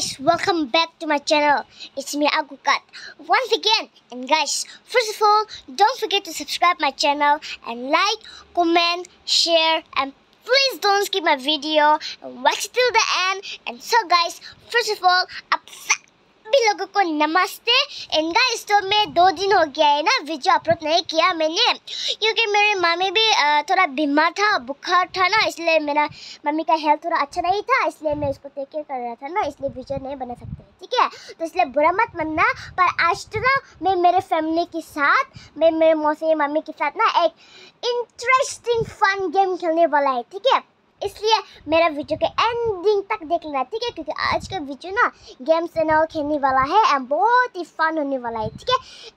guys, welcome back to my channel. It's me Agukat once again. And guys, first of all, don't forget to subscribe my channel and like, comment, share, and please don't skip my video. Watch it till the end. And so guys, first of all, सभी लोगों को नमस्ते। And guys तो मैं 2 दिन हो गया है ना वीडियो अपलोड नहीं किया मैंने, क्योंकि मेरी मम्मी भी थोड़ा बीमार था, बुखार था ना, इसलिए मेरा मम्मी का हेल्थ थोड़ा अच्छा नहीं था, इसलिए मैं उसको टेक केयर कर रहा था ना, इसलिए वीडियो नहीं बना सकते, ठीक है। तो इसलिए बुरा मत मानना। पर आज तो ना मैं मेरे फैमिली के साथ, मैं मेरे मौसी मम्मी के साथ ना एक इंटरेस्टिंग फन गेम खेलने वाला है, ठीक है। इसलिए मेरा वीडियो के एंडिंग तक देख लेना, ठीक है, क्योंकि आज का वीडियो ना गेम्स एंड ऑल खेलने वाला है एंड बहुत ही फन होने वाला है, ठीक है।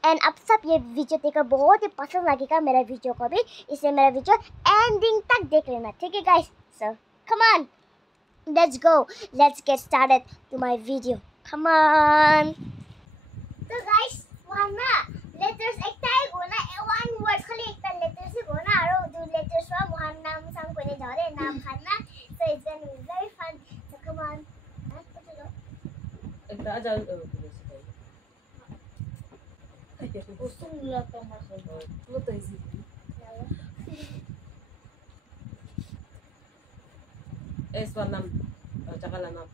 एंड आप सब ये वीडियो देखकर बहुत ही पसंद लगेगा मेरा वीडियो को भी, इसलिए मेरा वीडियो एंडिंग तक देख लेना, ठीक है guys. So come on, let's go, let's get started to my video, come on. तो गाइस वहां ना लेटर्स एकटाই गो ना, वन वर्ड खाली एकटा लेटर से गो ना, और दो लेटर्स वा वहां नाम सांग कोने धरे नाम खाना, so it's gonna be very fun, so come on। चलो एकटा आ जाओ वो सुन ला तो हमारा वो तो easy es warnam cakala nam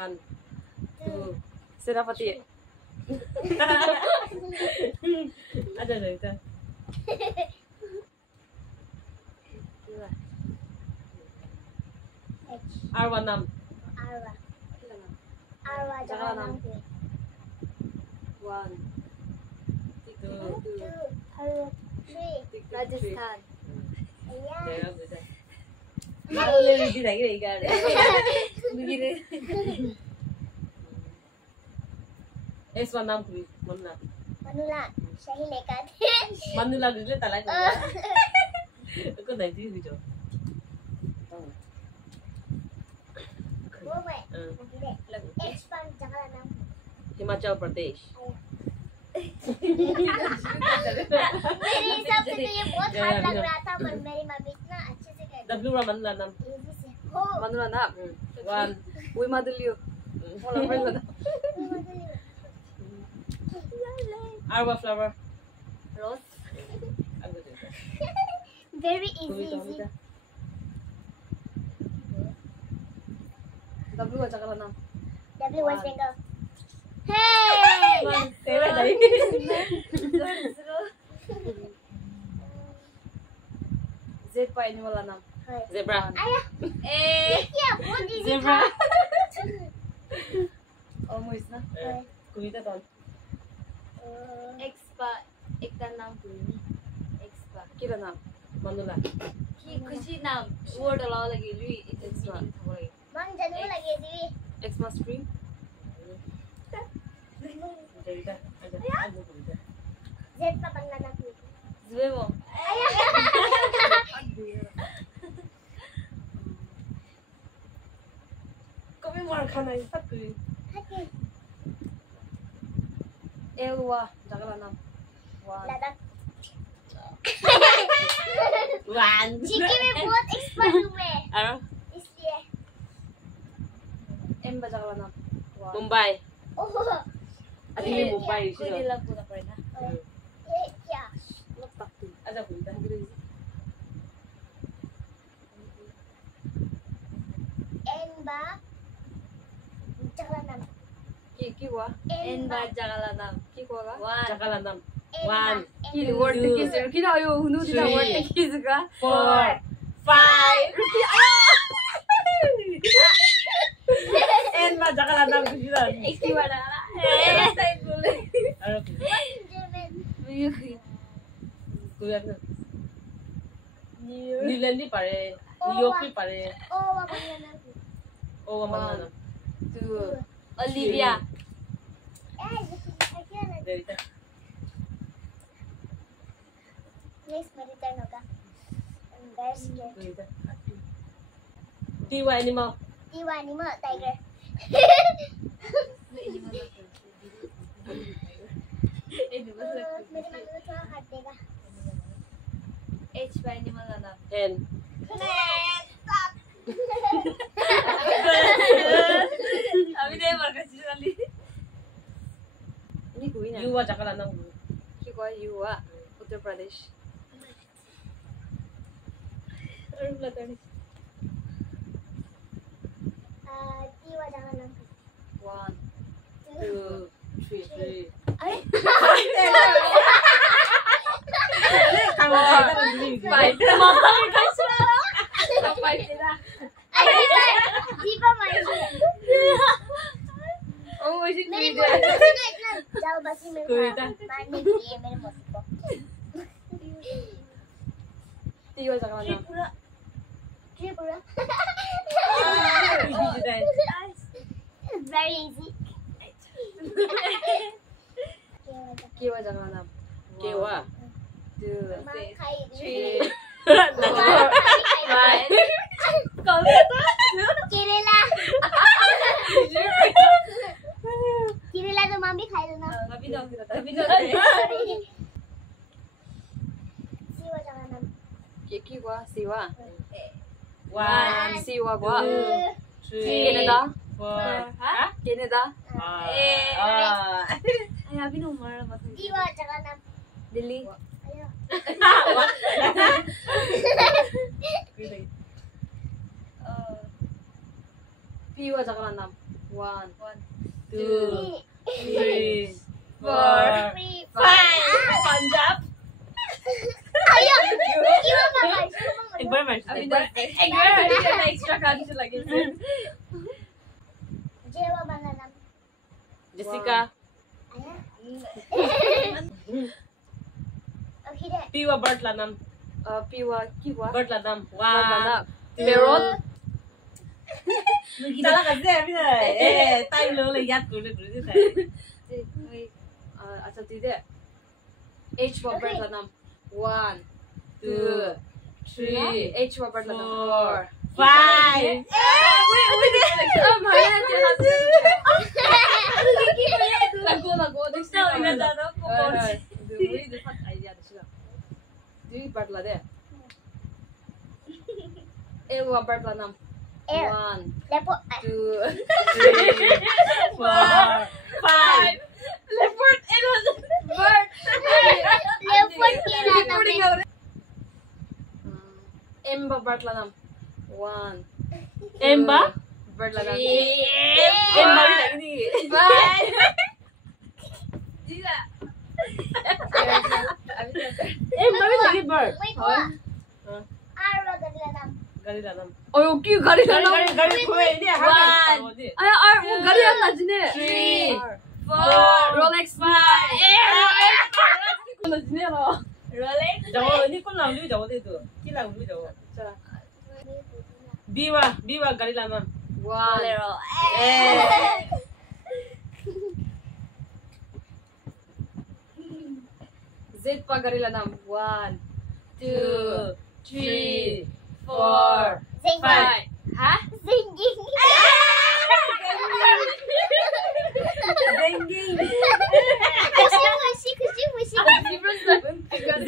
1 2 serapati ada cerita arwa nam arwa jangan nam 1 2 3 Rajasthan Lagi lagi kan. Begini. Es warnam kuis mana? Manula सही लेकर Manula gitu tak lagi. Aku dah itu video. वो मैं एक्सपांड जगह नाम Himachal Pradesh. मेरे हिसाब से तो ये बहुत हार्ड लग रहा था, पर मेरी मम्मी इतना अच्छे से कर W Manula nam. दी हो मनोरा ना 1 वी मदलियो मोला पहला Arwa flower. रोज Aku cerita. very easy Kumita easy kumita. W का चकला नाम W West Bengal hey Tewa dari. Z का एनिमल नाम Zebra. आया ए क्या बहुत easy Zebra. ऑलमोस्ट ना Kumita ton. एक्स का एक का नाम कोई एक्स का किरा नाम Manula. की खुशी नाम वर्ड अलाउ लगी लुई इट्स वन थोड़ी mang जन्म लगे दी एक्स must stream Cerita. Ada. Aku cerita. Z का बंगला नाम जुएमो आया Kami mau खाना है सब कुछ. एलवा चकला नाम वन लद्दाख Wan. जीके में बहुत एक्सपर्ट हूँ मैं, Ano? इसलिए एम का चकला नाम वन Mumbai. ओह Ada di Mumbai कोई sih. दिला पूरा पड़ेगा ये क्या लोग तक Ada cerita. एनबा जगह नाम की हुआ एन का चकला नाम की हुआ वन Cakala nam. एनबा 1 की वर्ड किस की ना यो हुनु दिना वर्ड किस का 4 5 En ma cakala nam kujilan. एक की वाला ए सही बोले Ano? जर्मन ये Kuya na. New Zealand ni pare. New York ni pare. ओवा बंगला नाम Oh, mana nam. To Olivia ए क्या ना Cerita. नेक्स्ट मेरी टर्न होगा बेस्ट Cerita. Tiwa animal. दीवानी में टाइगर मेरी मम्मी को थोड़ा हाथ देगा एच का एनिमल का नाम N. Stop. ना युवा जगह नाम युवा युवा Uttar Pradesh Tiwa jangan nam. 1 2 3 kamu Five. Tiwa main. Oh मुझे मेरी कोई मौसी को ना इतना जल्दबाजी में कोई था। मारने के लिए मेरे मौसी को. तीवा जगह नाम Tripura. Tripura. Very easy. केवा जगह नाम केवा 2 Three. 3 Kerala. Kerala तो माँ भी खाई ना. अभी ना Siwa jangan nam. केवा सिवा 1 सिवा गवा 2 3 Canada 4 Canada ah अभी ना उम्र बता Siwa jangan nam. Delhi Ayo. पीवा जगह नाम 1 2 Three. 3 4 Three. 5 Punjab Ayo. Siwa makan. एक बार मैं अभी ना एक्स्ट्रा खाने से लगे Jawa mana nam. Jessica Ayo. Okay deh. Piwa bird la nam पीवा किवा bird la nam Barbara 1 Meron salah kasi bây giờ tay lớn là giặt của được như thế अच्छा तीदे H for bird नाम 1 2 3 H for bird नाम 4 5 Lagu next Dui dapat idea sudah. Dui bird lah deh. Ewa bird lah nam. Air. 1 Lepo. 2 4 5 Leopard bird. Leopard kira nam. Emba bird lah nam. 1 Emba bird lah nam. Emba ini Emba lagi bird Wait ko. Arwa gadla nam. gari la nam Oh, okay, gari lah nam. gari kue ini Ay, oh, gari lah na jine. 3 4 Rolex 5 na jine lo. Rolex jauh ini kau lalu jauh itu kita lalu jauh biwa gari la nam 1 Z pa gari lah nam 1 2 3 4 Zingging. 5 Hah? Zingging. Zenging Kusi.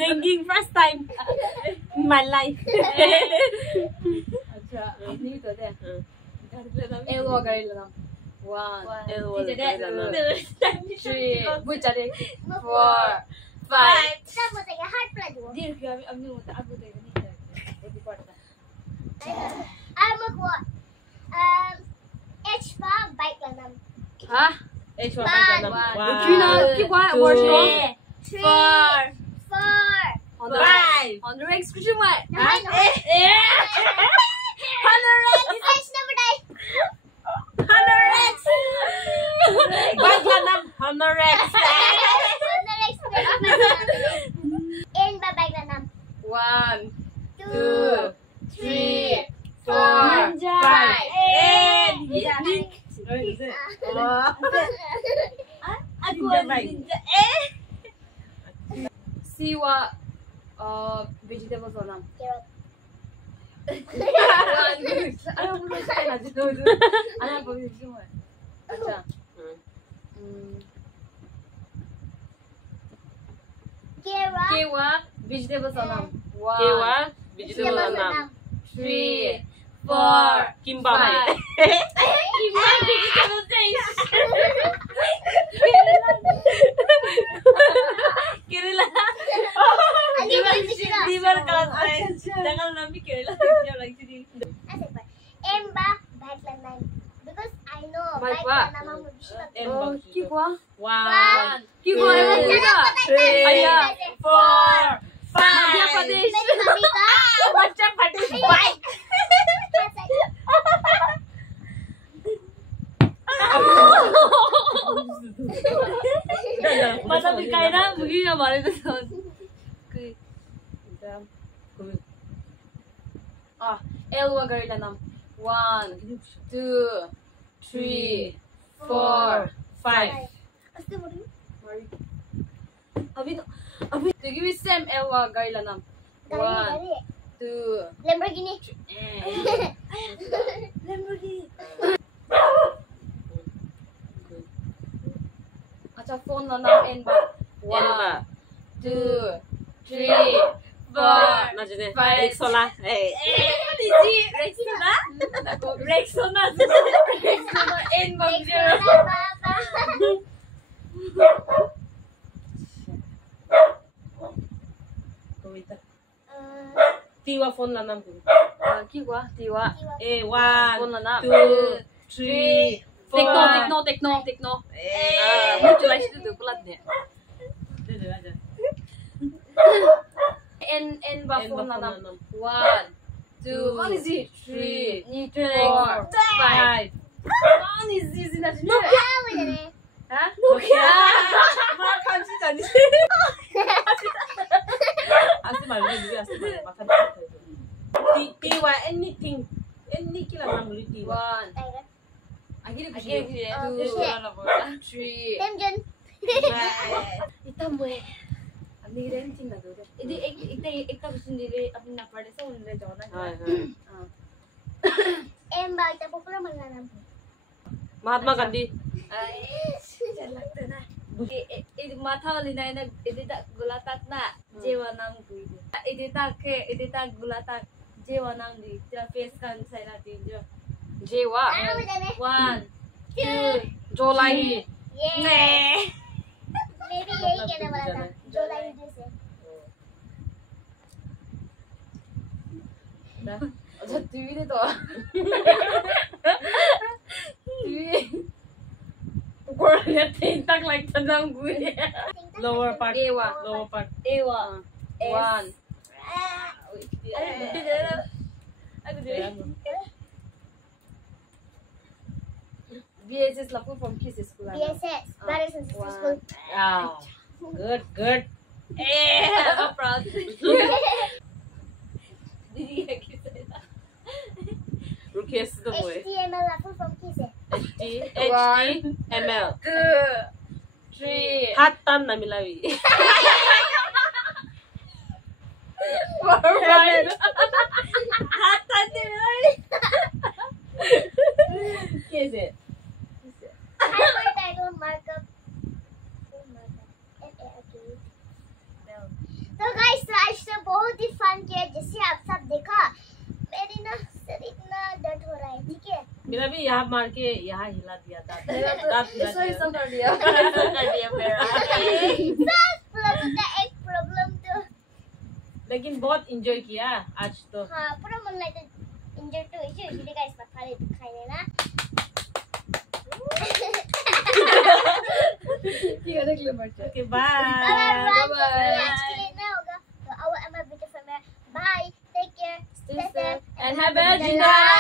Zenging first time in my life अच्छा अपनी तो दे Ewa gari lah nam 1 gari la nam 3 buat cari 4 5 Kita mau tengah hard pula dulu. Dia kami mau tak aku tengok ni. Lebih kuat. Aku kuat. H pa bike lah nam. Hah? H1 Kina kiwa word wrong. 3 4 4 On the 5 on the exclusion what? Nahan no. Defense number 9. bike la nam Honorex In ba bike lah nam. 1 2 3 4 Aku Siwa vegetables or nam. Carrot. Ano boleh saya nak dulu. Anak boleh semua. Acha. Carrot. Kewa vegetables or nam. 1 Kewa vegetable la nam 3 4 kimbap Kimbap vegetable taste. Kerala. Again, Krishna. Dibar kalatay. Jangan namin Kerala. Siya lang sini. Asik ba? Emba baiklah nine. Because I know Baik, baiklah Pak. nama Krishna. Oh, kiwa. One, Kiwa ewan juga. three, Ayah. 4, 5. Madhya Pradesh. Madhya Pradesh. Bike. Masa bikai na, begini hamaरे तो सोच. Elwa garila nam. 1, 2, 3, 4, 5. Aste bodu. Abhi to give me same Elwa garila nam. 1, Gari. 2. Lamborghini. Acha phone na nam N ba. 1, 2, 3, 4. Najine. Five. Rexona. Eh. Rexona. Rexona. Rexona N ba. Kawita. Tiwa phone la nam ko. Kiwa, tiwa. Eh, Phone 1, na nam. 2, 3, 4. Tekno. Eh. Mucho like to do pelat deh. Dede aja. N ba N phone ba na phone nam. na nam. 1, 2, What is it? 3, 3, 4, 5. 5. One is easy na dun. Ha? Nokia. 말 감시 아니지? 하지 말고 누구 하지 말고 막 하지. Tiwa anything. Any kila nam beli tiwa. 1, Akhirnya Again, kusi. 2, 3. Temjen. Ita mo eh. Ami renting na doon. Hindi, ikaw sendiri ang naparte sa unle John. Emba ita popular mananam. Mahatma Gandhi. Ay, jalak na. Mata wali na nag edita gulatak na jewa nam guide. Edita gulatak jewa nam di. Tira face kan sa natin jo. Jewa. Ano dene? 1, 2, Jolai. Yeah. Maybe यही कहने वाला था. जोला जैसे. अच्छा TV ने तो TV Korea tintak like tanang gue. Lower part. Ewa. Lower part. Ewa. 1. BSS lah full from Kisses school. BSS. Brothers and Sisters School. Yeah. Good. I'm proud. Rukiya sudah boy. HTML lah full from Kiss. HTML. 2, 3. Hatan na milawi. Alright. Hatan na milawi. Kese. Hypertitle markup. तो guys आज तो बहुत ही fun किया जैसे आप सब देखा मेरी ना सर इतना दर्द हो रहा है ठीक है मिलावी यहाँ मार के यहाँ हिला दिया दांत हिला ऐसा कर दिया मेरा सब प्रॉब्लम का एक प्रॉब्लम तो लेकिन बहुत एंजॉय किया आज तो हाँ पूरा मन लाइक एंजॉय तो इसलिए गाइस मत खाने ना ठीक है देख ले बच्चा ओके बाय आज के लिए ना होगा तो our video bye take care and have a good night